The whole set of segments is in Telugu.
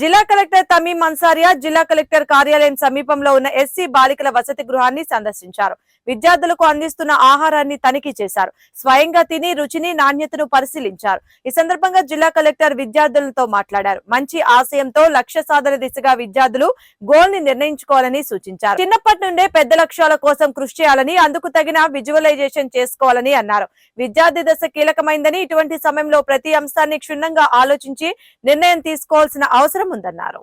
జిల్లా కలెక్టర్ తమీం అన్సారియా జిల్లా కలెక్టర్ కార్యాలయం సమీపంలో ఉన్న ఎస్సీ బాలికల వసతి గృహాన్ని సందర్శించారు. విద్యార్థులకు అందిస్తున్న ఆహారాన్ని తనిఖీ చేశారు. స్వయంగా తిని రుచిని నాణ్యతను పరిశీలించారు. ఈ సందర్భంగా జిల్లా కలెక్టర్ విద్యార్థులతో మాట్లాడారు. మంచి ఆశయంతో లక్ష్య సాధన దిశగా విద్యార్థులు గోల్ని నిర్ణయించుకోవాలని సూచించారు. చిన్నప్పటి నుండే పెద్ద లక్ష్యాల కోసం కృషి చేయాలని అందుకు తగిన విజువలైజేషన్ చేసుకోవాలని అన్నారు. విద్యార్థి దశ కీలకమైందని ఇటువంటి సమయంలో ప్రతి అంశాన్ని క్షుణ్ణంగా ఆలోచించి నిర్ణయం తీసుకోవాల్సిన అవసరం ఉందన్నారు.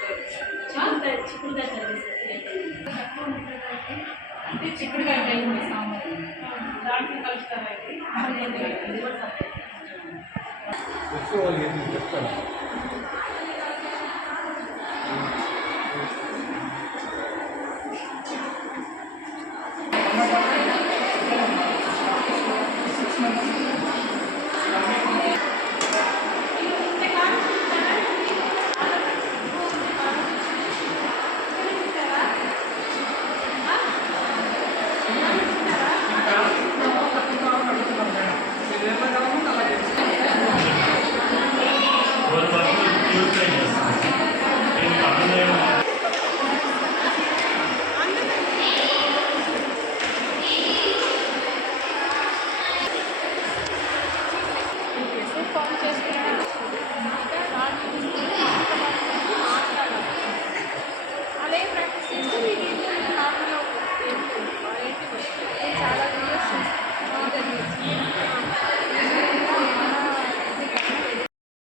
ఉంటాయి చిక్కుడుగా తక్కువ ఉంటుంది అంటే చిక్కుడుగా ఉంటుంది సాంబార్ దాంట్లో కలుస్తారు అయితే Thank you. Good.